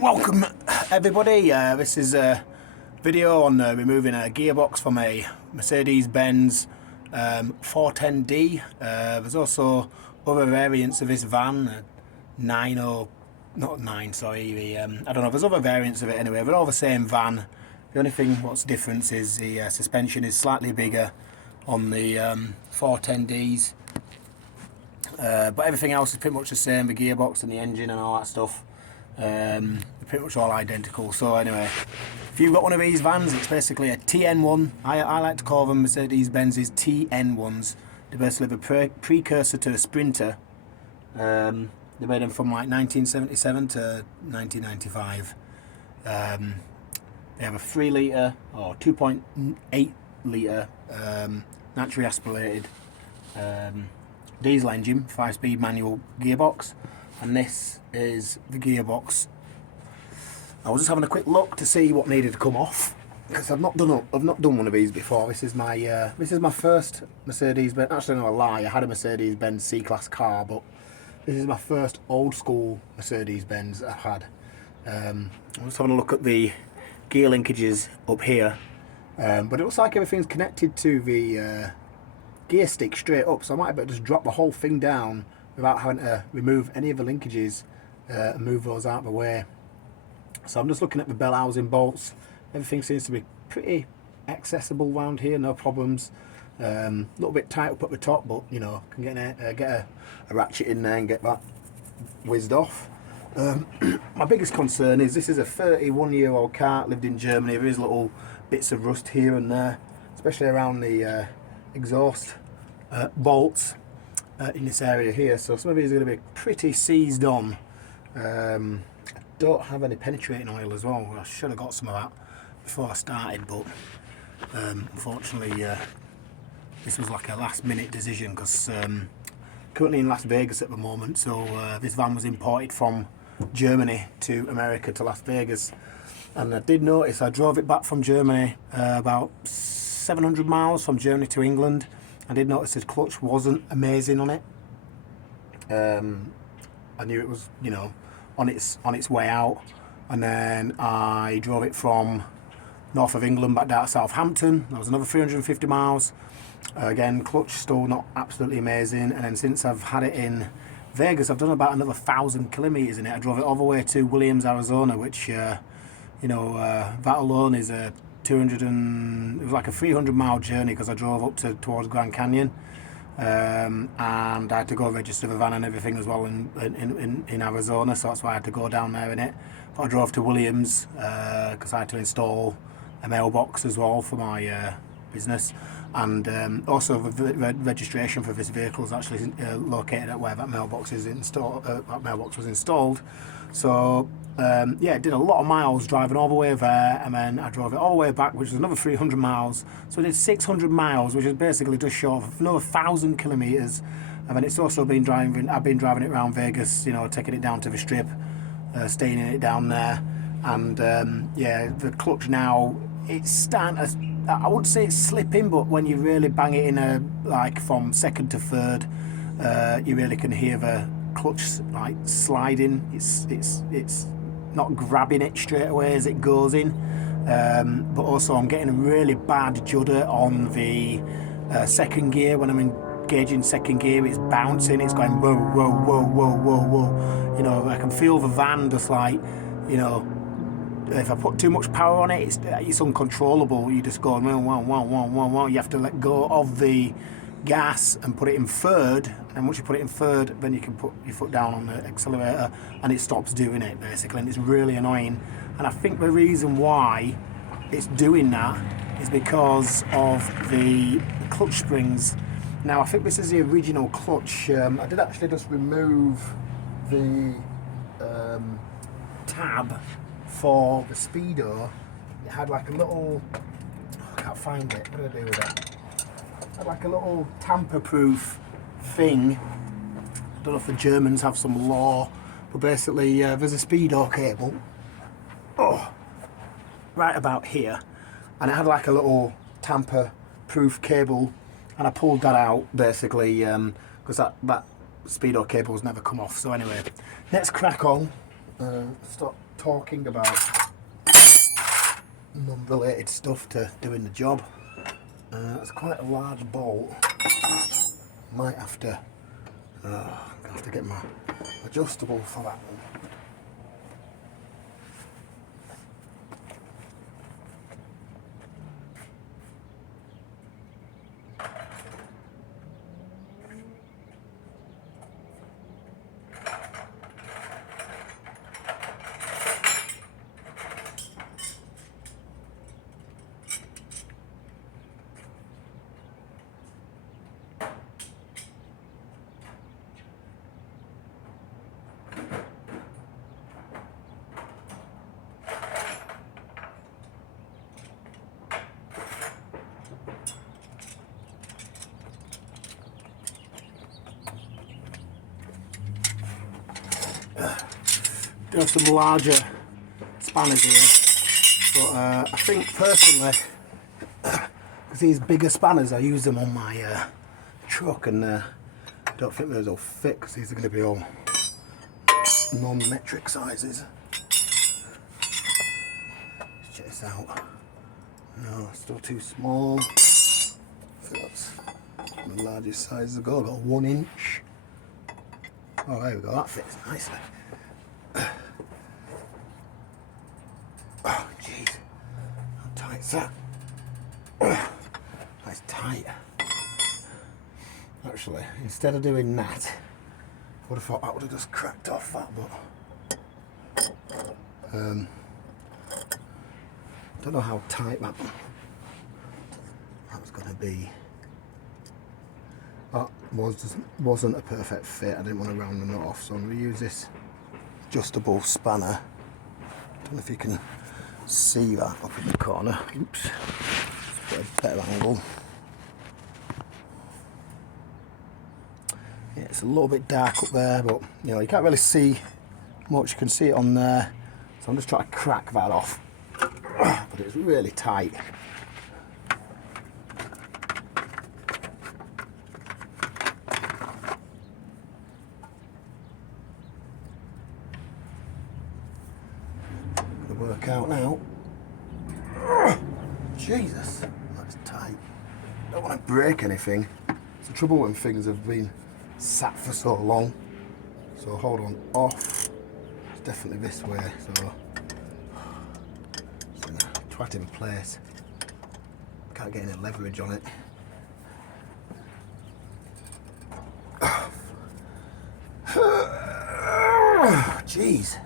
Welcome everybody, this is a video on removing a gearbox from a Mercedes-Benz 410D. There's also other variants of this van, 9 or not 9, sorry, I don't know, there's other variants of it anyway. They're all the same van. The only thing what's different is the suspension is slightly bigger on the 410Ds, but everything else is pretty much the same, the gearbox and the engine and all that stuff. They're pretty much all identical. So anyway, if you've got one of these vans, it's basically a TN1. I like to call them Mercedes-Benz's TN1s. They're basically the precursor to the Sprinter. They made them from like 1977 to 1995. They have a 3 litre or 2.8 litre naturally aspirated diesel engine, 5-speed manual gearbox. And this is the gearbox. I was just having a quick look to see what needed to come off, because I've not done one of these before. This is my first Mercedes-Benz. Actually, no, a lie. I had a Mercedes-Benz C-Class car, but this is my first old school Mercedes-Benz I've had. I'm just having a look at the gear linkages up here, but it looks like everything's connected to the gear stick straight up. So I might have just drop the whole thing down without having to remove any of the linkages and move those out of the way. So I'm just looking at the bell housing bolts. Everything seems to be pretty accessible around here, no problems. A little bit tight up at the top, but you know, can get a ratchet in there and get that whizzed off. My biggest concern is this is a 31-year-old car, lived in Germany. There is little bits of rust here and there, especially around the exhaust bolts. In this area here, so some of these are going to be pretty seized on. I don't have any penetrating oil as well. I should have got some of that before I started, but unfortunately this was like a last minute decision, because currently in Las Vegas at the moment. So this van was imported from Germany to America to Las Vegas, and I did notice I drove it back from Germany about 700 miles from Germany to England. I did notice the clutch wasn't amazing on it. I knew it was, you know, on its way out, and then I drove it from north of England back down to Southampton. That was another 350 miles. Again, clutch still not absolutely amazing. And then since I've had it in Vegas, I've done about another 1,000 kilometers in it. I drove it all the way to Williams, Arizona, which you know, that alone is a it was like a 300-mile journey, because I drove up towards Grand Canyon, and I had to go register the van and everything as well in Arizona, so that's why I had to go down there in it. But I drove to Williams because I had to install a mailbox as well for my business, and also the registration for this vehicle is actually located at where that mailbox is installed. That mailbox was installed. So yeah, it did a lot of miles driving all the way there, and then I drove it all the way back, which was another 300 miles. So I did 600 miles, which is basically just short of another 1,000 kilometers. And then it's also been driving. I've been driving it around Vegas, you know, taking it down to the Strip, staying in it down there, and yeah, the clutch now, it's starting to, I wouldn't say it's slipping, but when you really bang it in like from second to third, you really can hear the clutch like sliding. It's not grabbing it straight away as it goes in, but also I'm getting a really bad judder on the second gear. When I'm engaging second gear, it's bouncing, it's going whoa, whoa, whoa, whoa, whoa, whoa. You know, I can feel the van just like, you know, if I put too much power on it, it's uncontrollable. You just go wow, wow, wow, wow, wow, wow. You have to let go of the gas and put it in third, and once you put it in third, then you can put your foot down on the accelerator and it stops doing it basically, and it's really annoying. And I think the reason why it's doing that is because of the clutch springs. Now I think this is the original clutch. I did actually just remove the tab for the speedo. It had like a little, I can't find it, what did I do with that? Like a little tamper-proof thing. I don't know if the Germans have some law, but basically there's a speedo cable, right about here, and it had like a little tamper-proof cable, and I pulled that out basically because that speedo cable's never come off. So anyway, let's crack on. Stop talking about non-related stuff to doing the job. That's quite a large bolt. Might have to, get my adjustable for that one. There are some larger spanners here, but I think personally, because these bigger spanners, I use them on my truck, and I don't think those will fit because these are going to be all non-metric sizes. Let's check this out. No, still too small. I think that's the largest size I've got. I've got 1 inch. Oh, there we go, that fits nicely. Oh, jeez. How tight's that? That's tight. Actually, instead of doing that, I would have thought that would have just cracked off that, but don't know how tight that was going to be. That wasn't a perfect fit. I didn't want to round the nut off, so I'm going to use this adjustable spanner. Don't know if you can see that up in the corner. Oops, let's put a better angle. Yeah, it's a little bit dark up there, but you know, you can't really see much. You can see it on there, so I'm just trying to crack that off. But it's really tight. Work out now. Jesus, that's tight. Don't want to break anything. It's the trouble when things have been sat for so long. So hold on off. It's definitely this way. So it's gonna twat in place. Can't get any leverage on it. Jeez.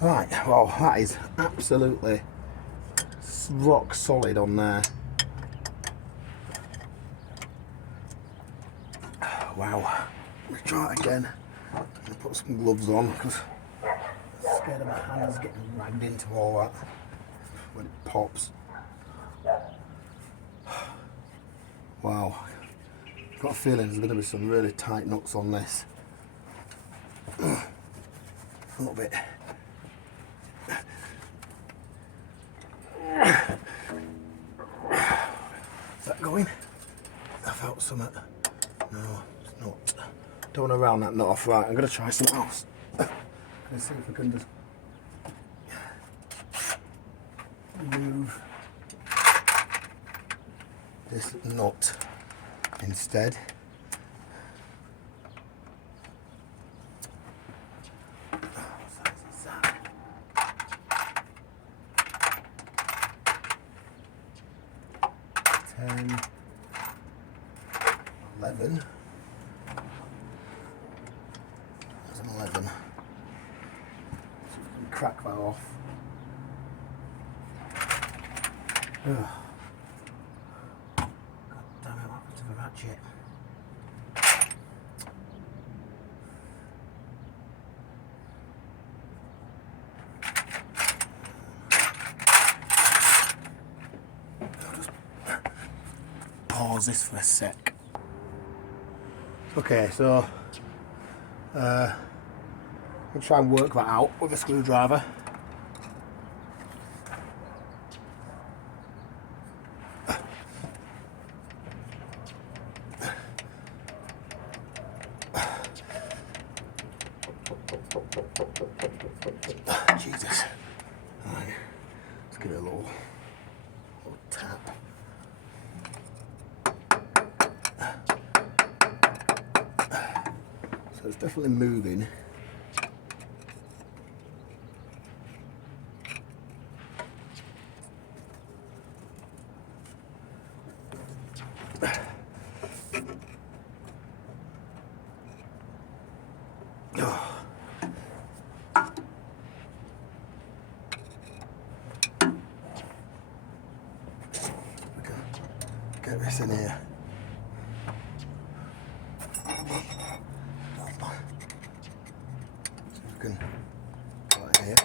Right, well, that is absolutely rock solid on there. Wow. Let's try it again. I'm going to put some gloves on because I'm scared of my hands getting ragged into all that when it pops. Wow. I've got a feeling there's going to be some really tight nuts on this. A little bit. Is that going? I felt something. No, it's not. Don't want to round that nut off. Right, I'm going to try something else. Let's see if we can just remove this nut instead. What size is that? 10, 11. That's an 11. So we can crack that off. Ugh. God damn it, what happened to the ratchet? Pause this for a sec. Okay, so we'll try and work that out with a screwdriver. Jesus. Right. Let's give it a little tap. So it's definitely moving. Get this in here. So we can put it here.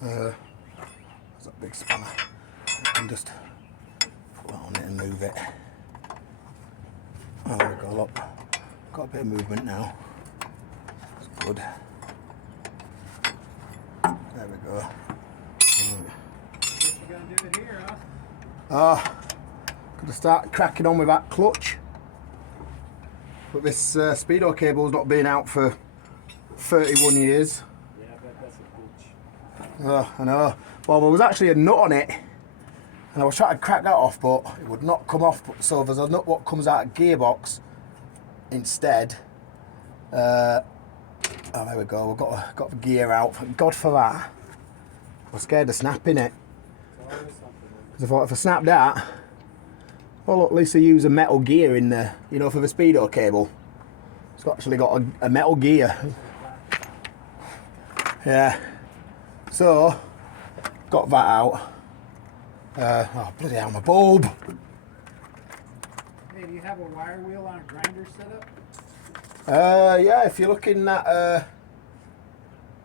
There's that big spanner. I can just put that on it and move it. Oh, there we go, look. Got a bit of movement now. That's good. There we go. What you gonna do it here, huh? Gonna start cracking on with that clutch. But this speedo cable's not been out for 31 years. Yeah, I bet that's a gooch. I know. Well, there was actually a nut on it, and I was trying to crack that off, but it would not come off. So there's a nut what comes out of gearbox instead. Oh, there we go. We've got the gear out. Thank God for that. I was scared of snapping it. Because I thought if I snap that, well, at least I use a metal gear in the, you know, for the speedo cable. It's actually got a metal gear. Yeah. So, got that out. Oh, bloody hell, my bulb. Hey, do you have a wire wheel on a grinder setup? Yeah, if you're looking at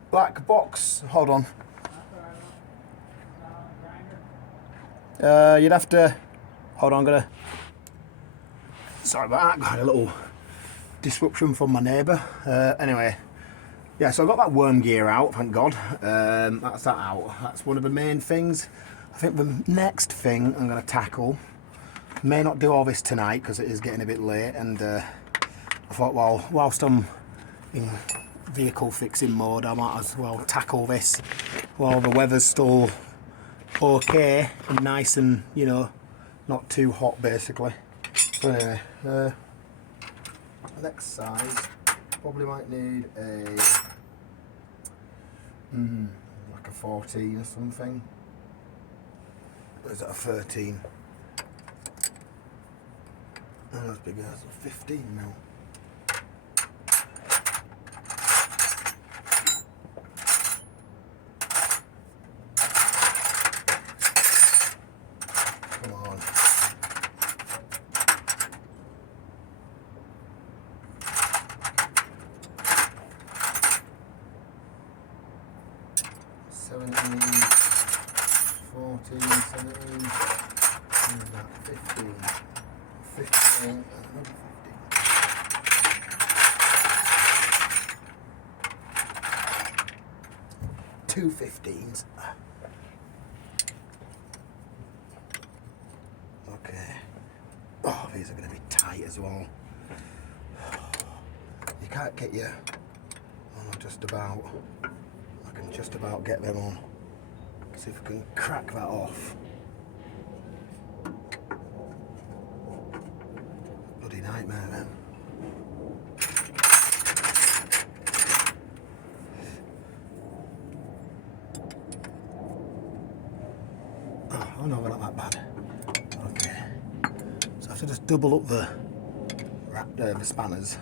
black box, hold on. That's all right. Not on a grinder? You'd have to, hold on, sorry about that, got a little disruption from my neighbour. Anyway, yeah, so I got that worm gear out, thank God. That's that out. That's one of the main things. I think the next thing I'm going to tackle, may not do all this tonight because it is getting a bit late, and I thought, well, whilst I'm in vehicle fixing mode, I might as well tackle this while the weather's still okay and nice and, you know, not too hot basically. So anyway, next size, probably might need a like a 14 or something. Or is that a 13? Oh, that's bigger, that's a 15 mil. Come on. Seventeen, 14, 17, and that 15, 15, and another 15. Two 15s. Okay. Oh, these are going to be tight as well. You can't get your... Oh, no, just about. I can just about get them on. See if I can crack that off. Bloody nightmare then. Oh no, we're not that bad. Okay. So I have to just double up the spanners,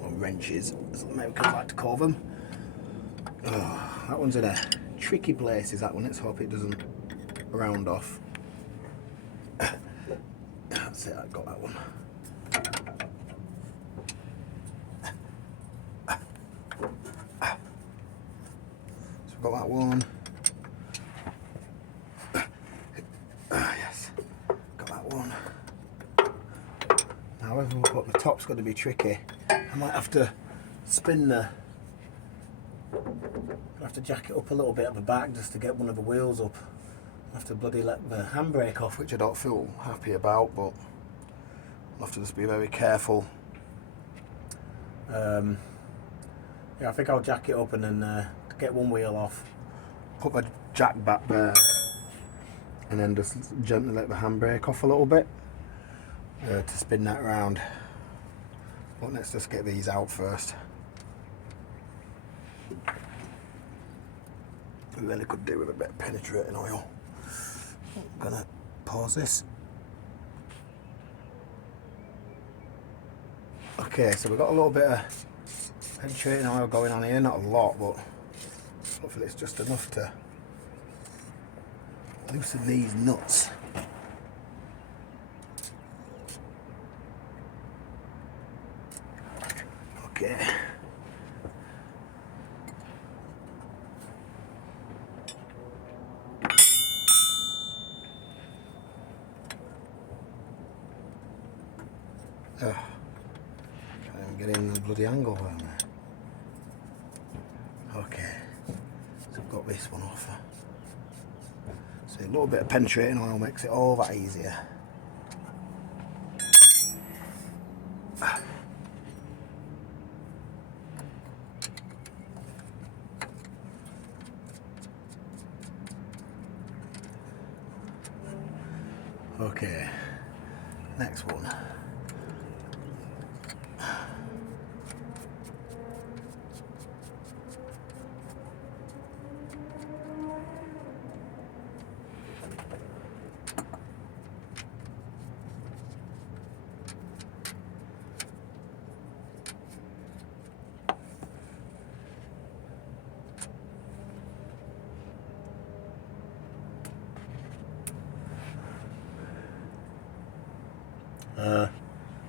or wrenches, as Americans like to call them. Oh, that one's in a tricky place, is that one. Let's hope it doesn't round off. That's it, I got that one. that one. Yes, got that one. Now, but the top's going to be tricky. I might have to spin the. I have to jack it up a little bit at the back just to get one of the wheels up. I have to bloody let the handbrake off, which I don't feel happy about, but I'll have to just be very careful. Yeah, I think I'll jack it up and then get one wheel off, put the jack back there, and then just gently let the handbrake off a little bit to spin that round. But let's just get these out first. We really could do with a bit of penetrating oil. I'm gonna pause this. Okay, so we've got a little bit of penetrating oil going on here, not a lot, but hopefully it's just enough to loosen these nuts. Okay. Can't even get in the bloody angle down there. Okay, so I've got this one off. So a little bit of penetrating oil makes it all that easier. Okay, next one.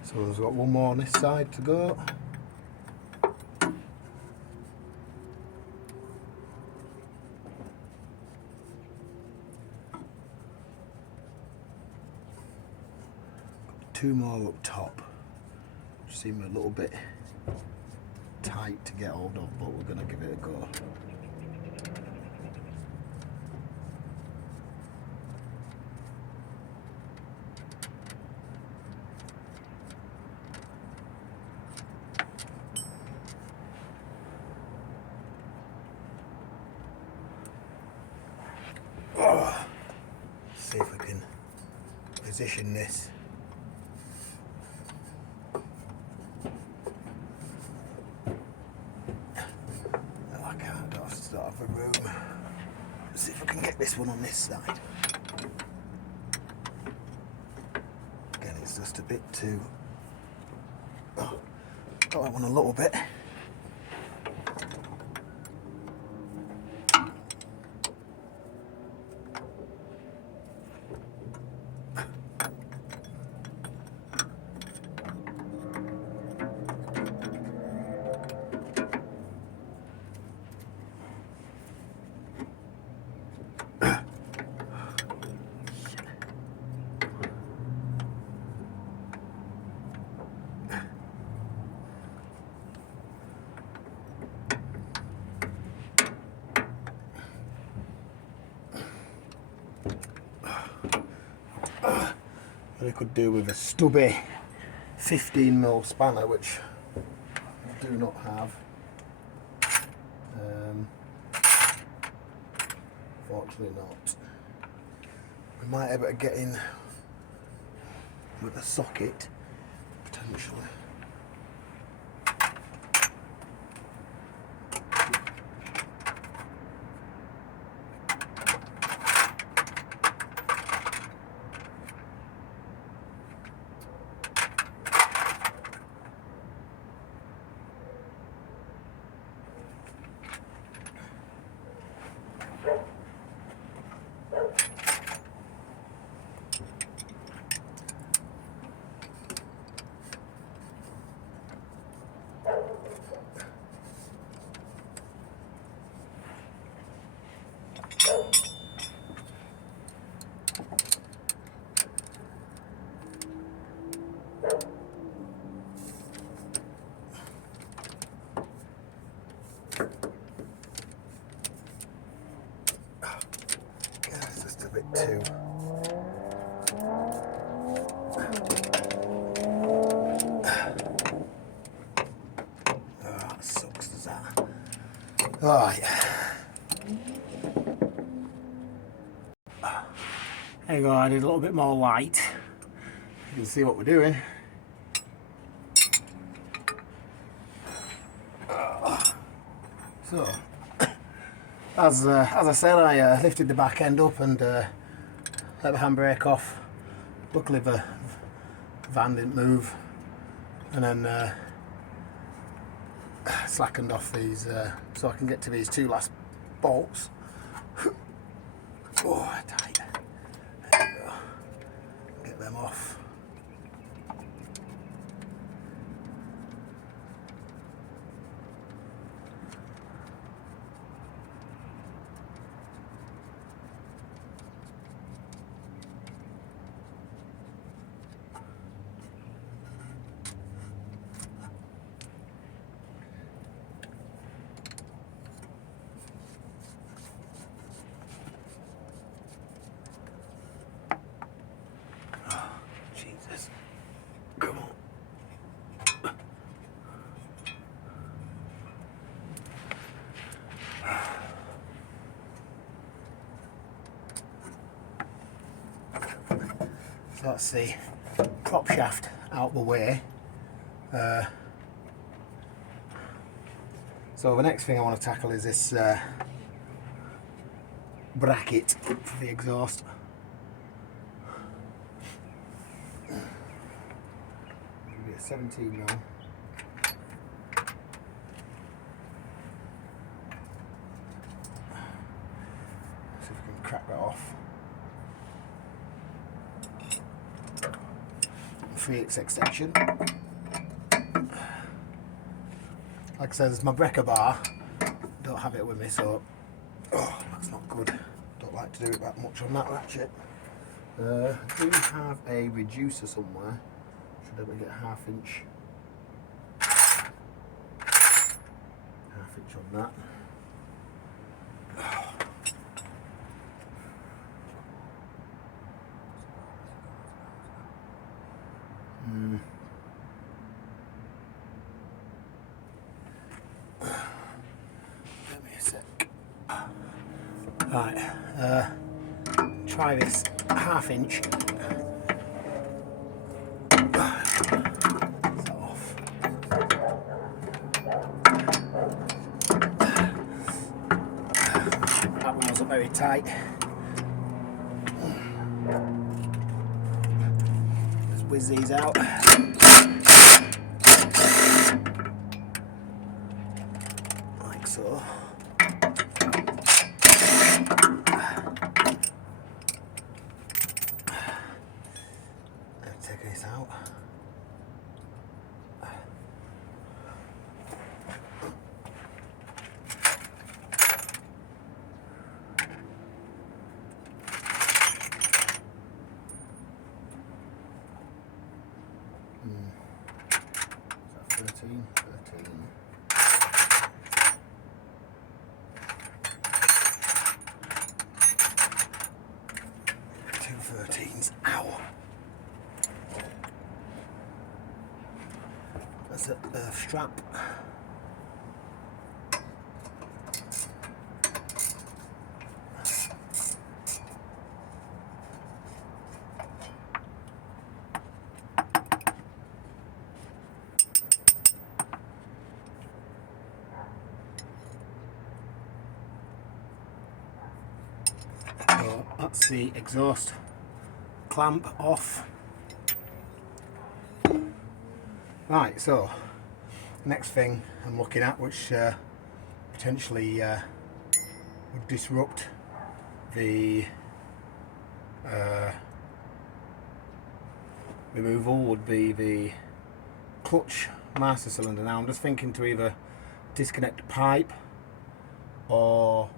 So there's got one more on this side to go. Two more up top, which seem a little bit tight to get hold of, but we're going to give it a go. Oh, see if we can position this. No, I can't. I don't have a room. Let's see if I can get this one on this side. Again, it's just a bit too. Oh, got that one a little bit. What I could do with a stubby 15mm spanner, which I do not have. Fortunately not. We might be able to get in with a socket, potentially. too. Oh, that sucks, does that? Alright. There you go, I did a little bit more light. You can see what we're doing. So, as I said, I lifted the back end up and let the handbrake off. Luckily the van didn't move, and then slackened off these so I can get to these two last bolts. Oh, tight. There you go. Get them off. Jesus. Come on. So that's the prop shaft out the way. So the next thing I want to tackle is this bracket for the exhaust. It'll be a 17 mil. See if we can crack that off. 3/8 extension. Like I said, there's my breaker bar. Don't have it with me, so that's not good. Don't like to do it that much on that ratchet. I do have a reducer somewhere. Should let me get half inch on that. Give me a sec. Right, try this half inch. Is that off? That one wasn't very tight. Just whiz these out. Like so. Take this out. So 13. 13s. Ow. That's a strap. So that's the exhaust clamp off. Right, so next thing I'm looking at, which potentially would disrupt the removal, would be the clutch master cylinder. Now I'm just thinking to either disconnect the pipe or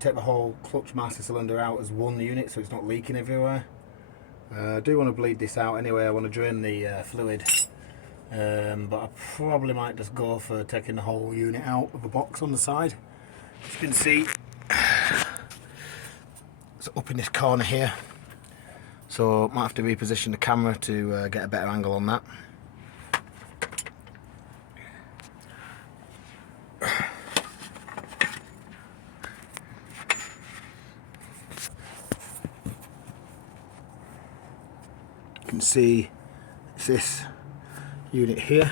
take the whole clutch master cylinder out as one unit so it's not leaking everywhere. I do want to bleed this out anyway. I want to drain the fluid, but I probably might just go for taking the whole unit out of the box on the side. As you can see, just up in this corner here, so might have to reposition the camera to get a better angle on that. You can see it's this unit here,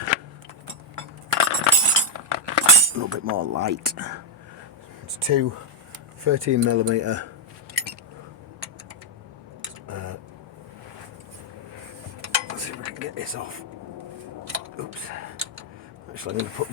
a little bit more light. It's two 13mm let's see if we can get this off. Oops, actually I'm going to put